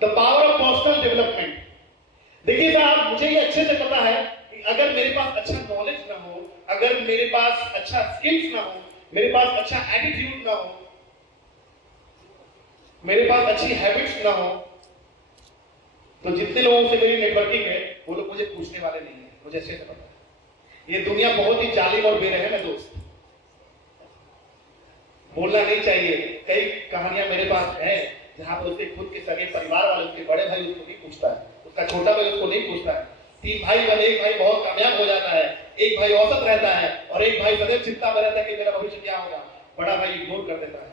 The power of personal development. देखिए साहब, मुझे ये अच्छे से पता है कि अगर मेरे पास अच्छा नॉलेज ना हो, अगर मेरे पास अच्छा स्किल्स ना हो, मेरे पास अच्छा एटीट्यूड ना हो, मेरे पास अच्छी हैबिट्स ना हो, तो जितने लोगों से मेरी नेटवर्किंग है वो लोग मुझे पूछने वाले नहीं है। मुझे अच्छे से पता है ये दुनिया बहुत ही जालिम और बेरहम है दोस्त। बोलना नहीं चाहिए। कई कहानियां मेरे पास है जहां पर उसके खुद के सगे परिवार वाले, उसके बड़े भाई उसको नहीं पूछता है, उसका छोटा भाई उसको नहीं पूछता है। 3 भाई बने, एक भाई बहुत कामयाब हो जाता है, एक भाई औसत रहता है और एक भाई सदैव चिंता में रहता है कि मेरा भविष्य क्या होगा। बड़ा भाई इग्नोर कर देता है,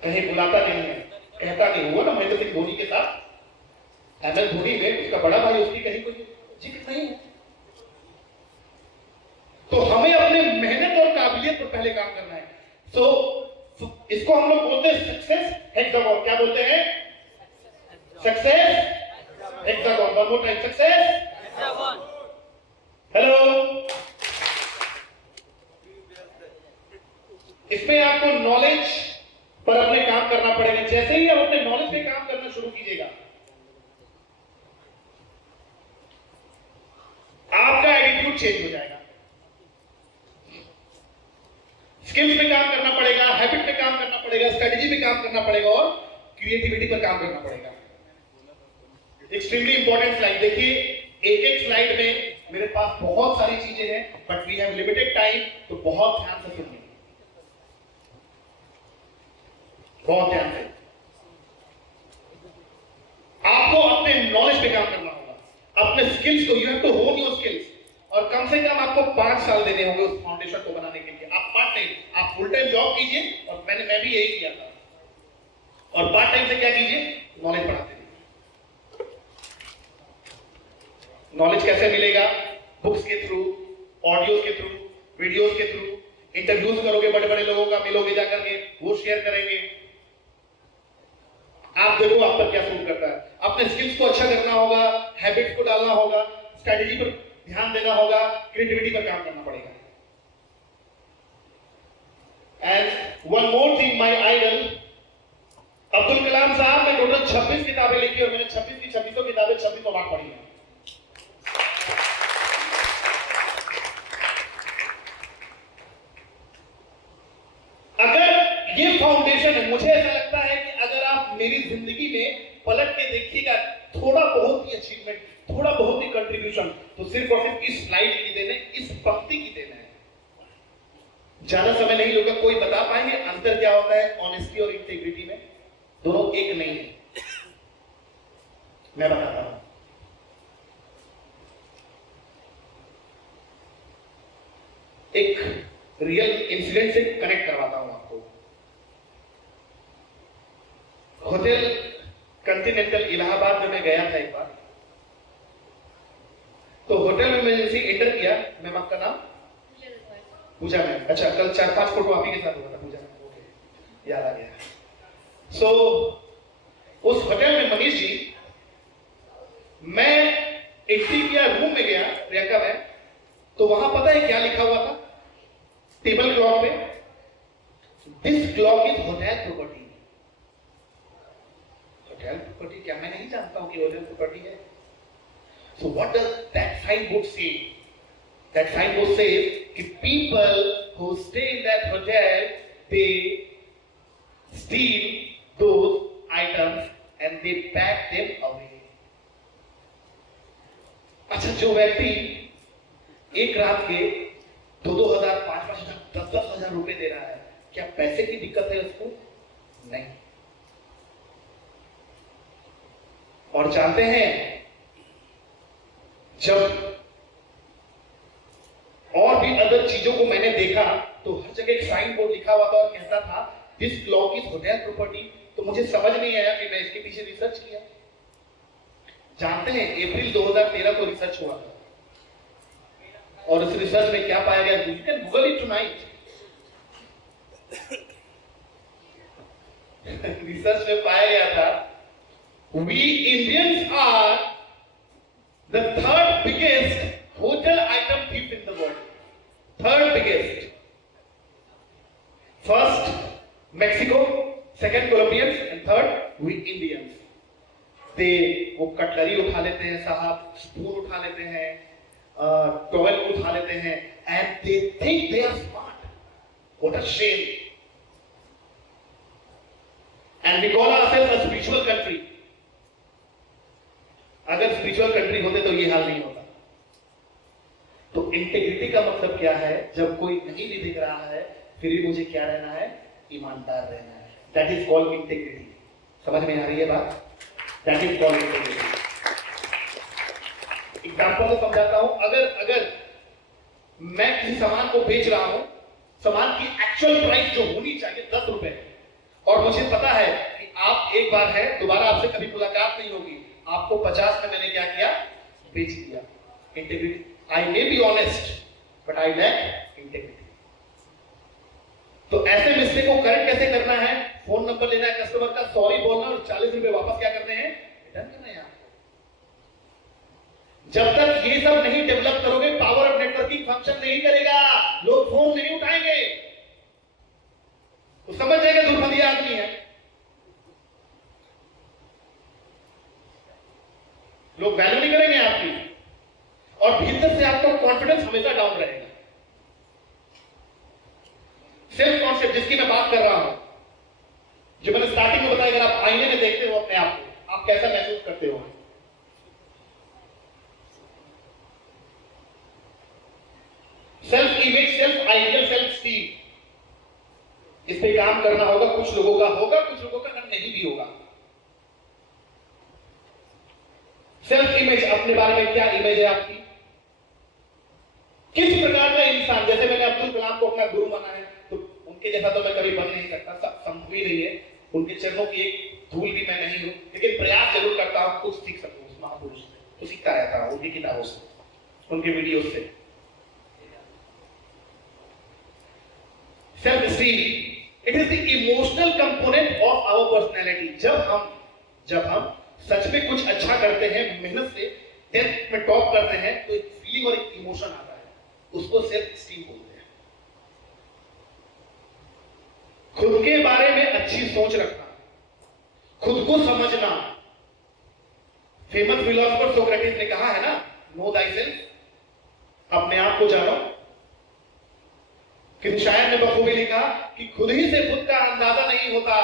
कहीं बुलाता नहीं है, कहता नहीं। हुआ ना महेंद्र सिंह धोनी के साथ, MS धोनी में उसका बड़ा भाई, उसकी कहीं कोई जिक्र नहीं है। तो हमें अपने मेहनत और काबिलियत पर पहले काम करना है। इसको हम लोग बोलते हैं सक्सेस हेक्सागोन। क्या बोलते हैं? Success hexagon. One more time, success hexagon. Hello. इसमें आपको नॉलेज पर अपने काम करना पड़ेगा। जैसे ही आप अपने नॉलेज पे काम करना शुरू कीजिएगा, आपका एटीट्यूड चेंज हो जाएगा। स्किल्स पे काम करना पड़ेगा, हैबिट पे काम करना पड़ेगा, स्ट्रेटेजी पे काम करना पड़ेगा और क्रिएटिविटी पर काम करना पड़ेगा। एक्सट्रीमली इंपॉर्टेंट स्लाइड देखिए। एक स्लाइड में मेरे पास बहुत सारी चीजें हैं, but we have limited time, तो बहुत ध्यान से सुनिए, बहुत ध्यान से। आपको अपने नॉलेज पे काम करना होगा, अपने स्किल्स को, यू हैव टू होन योर स्किल्स। और कम से कम आपको 5 साल देने होंगे उस फाउंडेशन को बनाने के लिए। आप पार्ट टाइम, आप फुल टाइम जॉब कीजिए, और मैं भी यही किया था। और पार्ट टाइम से क्या कीजिए? नॉलेज बढ़ाते रहिए। नॉलेज कैसे मिलेगा? बुक्स के थ्रू, ऑडियोज के थ्रू, वीडियोज के थ्रू। इंटरव्यूज करोगे बड़े बड़े लोगों का, मिलोगे जाकर के, वो शेयर करेंगे। आप देखो आप पर क्या सूट करता है। अपने स्किल्स को अच्छा करना होगा, हैबिट्स को डालना होगा, स्ट्रेटेजी पर ध्यान देना होगा, क्रिएटिविटी पर काम करना पड़ेगा। And one more thing, my idol Abdul Kalam साहब ने टोटल 26 किताबें लिखी और मैंने 26 की 26 किताबें 26 बार पढ़ी हैं। अगर ये फाउंडेशन है, मुझे ऐसा लगता है कि अगर आप मेरी जिंदगी में पलट के देखिएगा, थोड़ा बहुत ही अचीवमेंट, थोड़ा बहुत ही कंट्रीब्यूशन, तो सिर्फ और सिर्फ इस स्लाइड की देन है, इस पंक्ति की देन है। ज्यादा समय नहीं लोगे, कोई बता पाएंगे अंतर क्या होता है ऑनेस्टी और इंटेग्रिटी में? दोनों एक नहीं है। मैं बताता हूं। एक रियल इंसिडेंट से कनेक्ट करवाता हूं आपको। होटल कॉन्टिनेंटल इलाहाबाद में मैं गया था एक बार। तो होटल में मैंने जैसे एंटर किया, मैम आपका नाम? पूजा मैम। अच्छा, कल 4-5 फोटो आप ही के साथ हुआ था पूजा मैम। ओके, याद आ गया। सो उस होटल में मनीष जी, मैं एंट्री किया, रूम में गया प्रियंका मैम, तो वहां पता है क्या लिखा हुआ था टेबल क्लॉक पे? This clock is hotel property. Hotel property क्या मैं नहीं जानता हूं कि होटल प्रॉपर्टी है? So what does that signboard say? That signboard says कि people who stay in that hotel, they steal those items and they pack them away. अच्छा, जो व्यक्ति एक रात के 2,000, 5,000, 10,000 रुपए दे रहा है, क्या पैसे की दिक्कत है उसको? नहीं। और जानते हैं, जब और भी अदर चीजों को मैंने देखा तो हर जगह एक साइन बोर्ड लिखा हुआ था और कहता था this clock is hotel property. तो मुझे समझ नहीं आया कि मैं इसके पीछे रिसर्च किया। जानते हैं, अप्रैल 2013 को रिसर्च हुआ था और इस रिसर्च में क्या पाया गया? You can Google it tonight. Research में पाया गया था we Indians are the third biggest hotel item thief in the world. Third biggest. First Mexico, second Colombians, and third we Indians, वो कटलरी उठा लेते हैं साहब, स्पून उठा लेते हैं, टॉवेल उठा लेते हैं, and they think they are smart. What a shame. And we call ourselves a spiritual country. अगर स्पिरिचुअल कंट्री होते तो ये हाल नहीं होता. तो इंटेग्रिटी का मतलब क्या है? जब कोई नहीं भी दिख रहा है फिर भी मुझे क्या रहना है? ईमानदार रहना है. That is called integrity. समझ में आ रही है बात? That is called integrity. Example से समझाता हूं. अगर मैं किसी सामान को बेच रहा हूं, सामान की एक्चुअल प्राइस जो होनी चाहिए 10 रुपए, और मुझे पता है कि आप एक बार है, दोबारा आपसे कभी मुलाकात नहीं होगी, आपको 50 में मैंने क्या किया? बेच दिया. Integrity. I may be honest, but I lack integrity. तो ऐसे मिस्टेक को करेक्ट कैसे करना है? फोन नंबर लेना है कस्टमर का, सॉरी बोलना और 40 रुपए वापस क्या करने हैं? रिटर्न करना है आपको. जब तक ये सब नहीं डेवलप करोगे, पावर ऑफ नेटवर्किंग फंक्शन नहीं करेगा. लोग फोन नहीं उठाएंगे. तो समझ जाएगा दुर्भाग्य आदमी है. लोग वैल्यू नहीं करेंगे आपकी, और भीतर से आपका कॉन्फिडेंस हमेशा डाउन रहेगा. सेल्फ कॉन्सेप्ट जिसकी मैं बात कर रहा हूं, जो मैंने स्टार्टिंग में बताया, अगर आप आईने में देखते हो अपने आप को, आप कैसा महसूस करते हो? Self image, self ideal, self esteem, इस पे काम करना होगा. कुछ लोगों का होगा, कुछ लोगों का नहीं भी होगा. सेल्फ इमेज, अपने बारे में क्या इमेज है आपकी? किस प्रकार का इंसान? जैसे मैंने अब्दुल कलाम को अपना गुरु माना है, तो उनके जैसा तो मैं कभी बन नहीं सकता, संभव ही नहीं है. उनके चरणों की एक धूल भी मैं नहीं हूं, लेकिन प्रयास जरूर करता हूं कुछ सीख सकूं उस महापुरुष से. तो सीखता रहता हूं उनकी किताबों से, उनके वीडियो से. Self esteem, it is the emotional component of our personality. जब हम सच में कुछ अच्छा करते हैं, मेहनत से 10th में टॉप करते हैं, तो एक फीलिंग और एक इमोशन आता है, उसको सेल्फ स्टीम बोलते हैं. खुद के बारे में अच्छी सोच रखना, खुद को समझना. फेमस फिलोसोफर सोक्रेटिस ने कहा है ना, नो थायसेल्फ, अपने आप को जानो. किसी शायर ने बखूबी लिखा कि खुद ही से खुद का अंदाजा नहीं होता,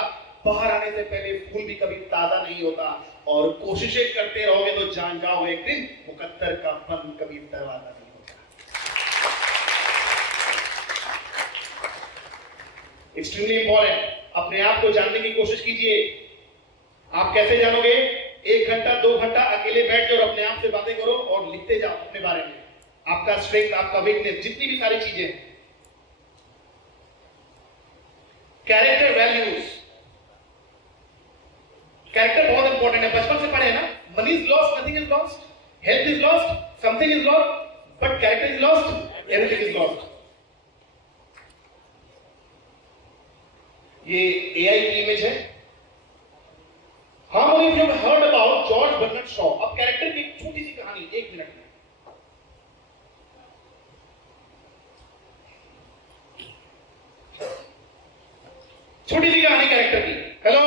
बाहर आने से पहले फूल भी कभी ताजा नहीं होता, और कोशिशें करते रहोगे तो जान जाओगे एक दिन मुकद्दर का फन कभी दरवाजा नहीं होता. Extremely important. अपने आप को जानने की कोशिश कीजिए. आप कैसे जानोगे? 1 घंटा 2 घंटा अकेले बैठ कर अपने आप से बातें करो और लिखते जाओ अपने बारे में. आपका स्ट्रेंथ, आपका वीकनेस, जितनी भी सारी चीजें हैं. कैरेक्टर वैल्यूज, कैरेक्टर बहुत इंपॉर्टेंट है. बचपन से पढ़े हैं ना, money is lost, nothing is lost, health is lost, something is lost, but character is lost, everything is lost. ये एआई की इमेज है. How many of you have heard about George Bernard Shaw? अब character की एक छोटी सी कहानी 1 minute में. छोटी सी कहानी कैरेक्टर की. हेलो,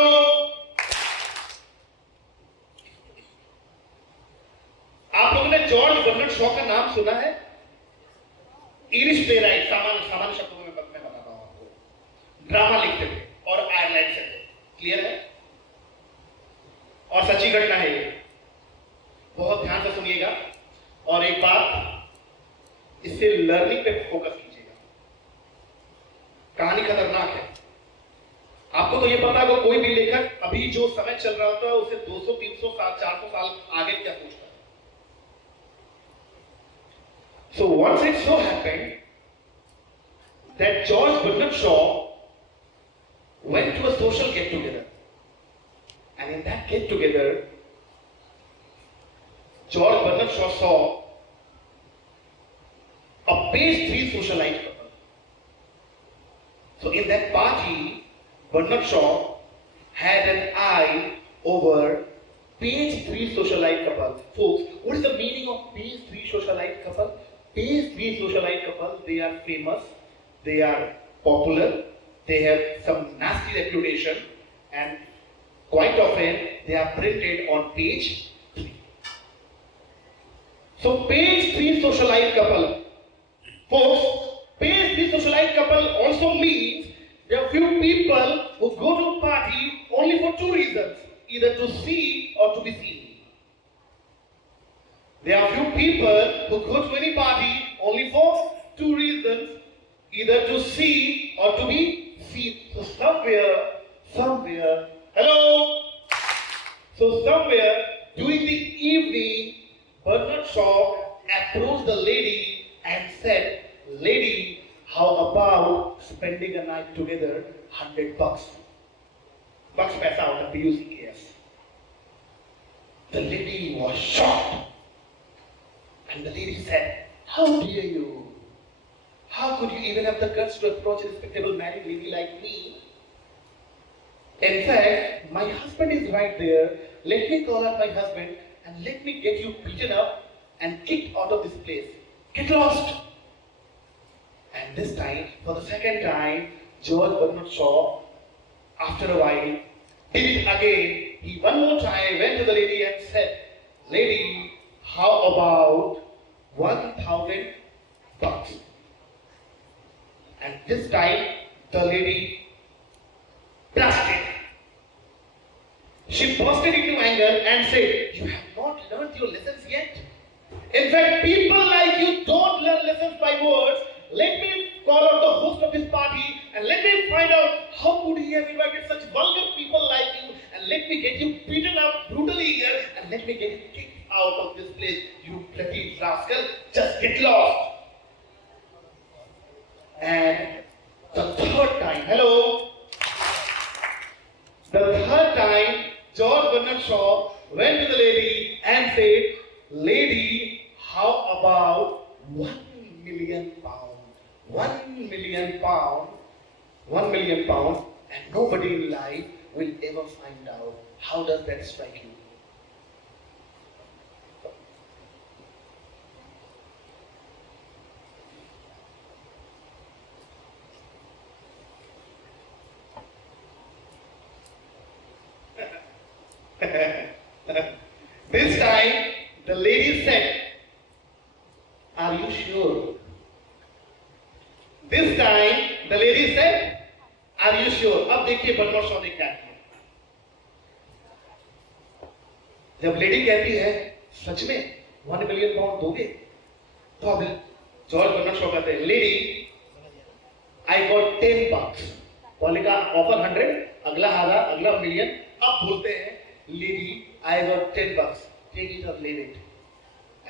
आप लोगों ने जॉर्ज बर्नार्ड शॉ का नाम सुना है? इंग्लिश प्लेराइट, सामान्य शब्दों में मैं बताता हूं आपको. ड्रामा लिखते थे और आयरलैंड से थे. क्लियर है? और सच्ची घटना है ये. बहुत ध्यान से सुनिएगा और एक बात, इससे लर्निंग पे फोकस कीजिएगा. कहानी खतरनाक है. आपको तो ये पता है कोई भी लेखक अभी जो समय चल रहा होता है उसे 200, 300 साल, 400 साल आगे क्या सोचता है. So once it so happened that George Bernard Shaw went to a social get-together, and in that get-together, George Bernard Shaw saw a page 3 socialite couple. So in that party, Bernard Shaw had an eye over page 3 socialite couple. Folks, what is the meaning of page 3 socialite couple? Page 3 socialite couple, they are famous, they are popular, they have some nasty reputation, and Quite often, they are printed on page 3. So page 3 socialite couple. Folks, page 3 socialite couple also means there are few people who go to party only for two reasons, either to see or to be seen. There are few people who go to any party only for two reasons, either to see or to be seen. So somewhere, hello? So somewhere during the evening, Bernard Shaw approached the lady and said, "Lady, how about spending a night together, $100? Bucks paisa out of PUCKS." The lady was shocked. And the lady said, "How dare you? How could you even have the guts to approach a respectable married lady like me? In fact, my husband is right there. Let me call up my husband and let me get you beaten up and kicked out of this place. Get lost." And this time, for the second time, George Bernard Shaw, after a while, did it again. He one more time went to the lady and said, "Lady, how about $1,000? And this time, the lady blasted. She bursted into anger and said, "You have not learned your lessons yet. In fact, people like you don't learn lessons by words. Let me call out the host of this party and let me find out how could he have invited such vulgar people like you, and let me get you beaten up brutally here and let me get you kicked out of this place. You bloody rascal, just get lost." And the third time, hello? The third time, George Bernard Shaw went to the lady and said, "Lady, how about £1 million? £1 million, £1 million, and nobody in life will ever find out." How does that strike you? This time, the lady said, "Are you sure?" This time, the lady said, "Are you sure?" अब देखिए Bernard Shaw ने क्या किया. जब lady कहती है, "सच में £1 million दोगे?" तो अब जॉर्ज बर्नर्ड शॉ कहते हैं, "लेडी, I got $10. पहले का ऑफर 100, अगला 1000, अगला मिलियन." अब बोलते हैं, "Lady, I got $10. Take it or leave it."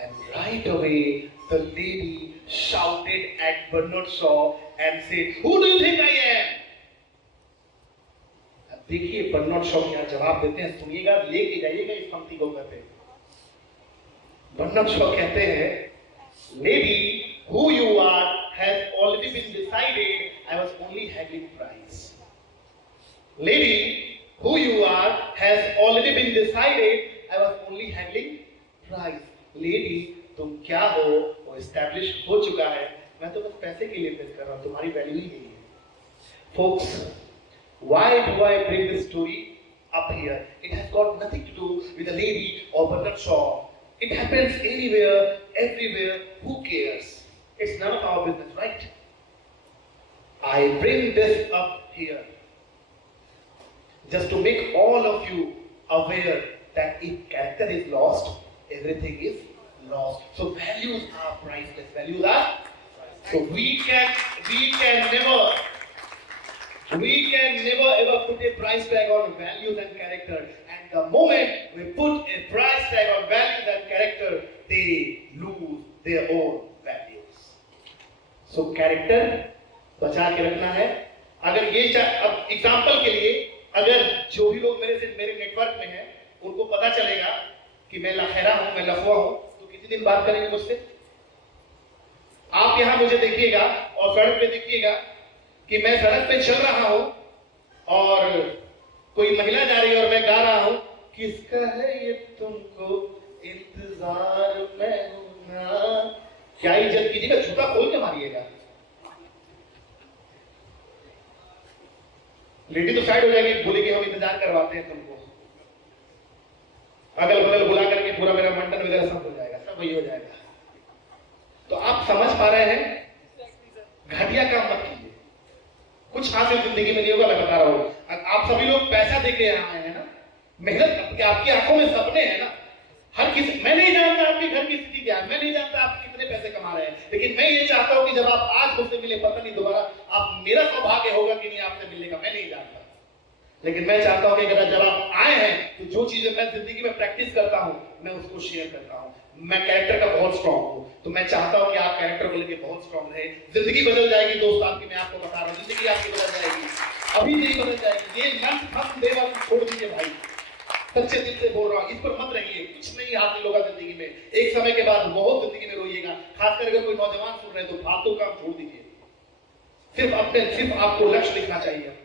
And right away, the lady shouted at Bernard Shaw and said, "Who do you think I am?" अब देखिए बर्नर्ड शॉ क्या जवाब देते हैं, सुनिएगा, लेके जाइएगा इस पंक्ति को कहते हैं. बर्नर्ड शॉ कहते हैं, "Lady, who you are has already been decided. I was only haggling price." "Lady, who you are has already been decided. I was only haggling price." "Lady, तुम क्या हो वो एस्टैब्लिश हो चुका है, मैं तो बस पैसे के लिए बात कर रहा हूं, तुम्हारी वैल्यू ही नहीं है." Folks, why do I bring this story up here? It has got nothing to do with a lady or Bernard Shaw. It happens anywhere, everywhere. Who cares? It's none of our business, right? I bring this up here just to make all of you aware that if character is lost, everything is lost. So values are priceless. Values are. So we can never ever put a price tag on values and character. And the moment we put a price tag on values and character, they lose their own values. So character बचा के रखना है. अगर ये अब example के लिए, अगर जो भी लोग मेरे नेटवर्क में हैं, उनको पता चलेगा कि मैं लखेरा हूं, मैं लफवा हूं, तो कितने दिन बात करेंगे मुझसे? आप यहां मुझे देखिएगा और सड़क पे देखिएगा कि मैं सड़क पे चल रहा हूं और कोई महिला जा रही है और मैं गा रहा हूं, "किसका है ये तुमको इंतजार में हूं ना." क्या इज्जत कीजिएगा, जूता खोल के मारिएगा. लेडी तो साइड हो जाएगी, बोलेगी हम इंतजार करवाते हैं तुमको. अगल बगल बुला करके पूरा मेरा मंडन वगैरह सब हो जाएगा, सब वही हो जाएगा। तो आप समझ पा रहे हैं, घटिया काम मत कीजिए, कुछ हासिल जिंदगी में नहीं होगा। मैं बता रहा हूं, आप सभी लोग पैसा देके यहाँ आए हैं ना, मेहनत करके, आपकी आंखों में सपने हैं ना। हर किसी, मैं नहीं जानता आपके घर की स्थिति क्या है, मैं नहीं जानता आप कितने पैसे कमा रहे हैं, लेकिन मैं ये चाहता हूं कि जब आप आज मुझसे मिले, पता नहीं दोबारा आप, मेरा सौभाग्य होगा कि नहीं आपसे मिलने का, मैं नहीं जानता, लेकिन मैं चाहता हूं कि अगर जब आप आए हैं तो जो चीजें मैं जिंदगी में प्रैक्टिस करता हूं मैं उसको शेयर करता हूं। मैं कैरेक्टर का बहुत स्ट्रांग हूं, तो मैं चाहता हूं कि आप कैरेक्टर को लेकर बहुत स्ट्रांग रहे। जिंदगी बदल जाएगी दोस्त आपकी, मैं आपको बता रहा हूं, जिंदगी आपकी बदल जाएगी, अभी नहीं बदल जाएगी। ये मन फंस देगा, छोड़ दीजिए भाई, सच्चे दिल से बोल रहा हूं, इस पर मत रहिए, कुछ नहीं हासिल होगा जिंदगी में। एक समय के बाद बहुत जिंदगी में रोइएगा, खासकर अगर कोई नौजवान सुन रहे हैं तो फालतू काम छोड़ दीजिए, सिर्फ आपको लक्ष्य लिखना चाहिए।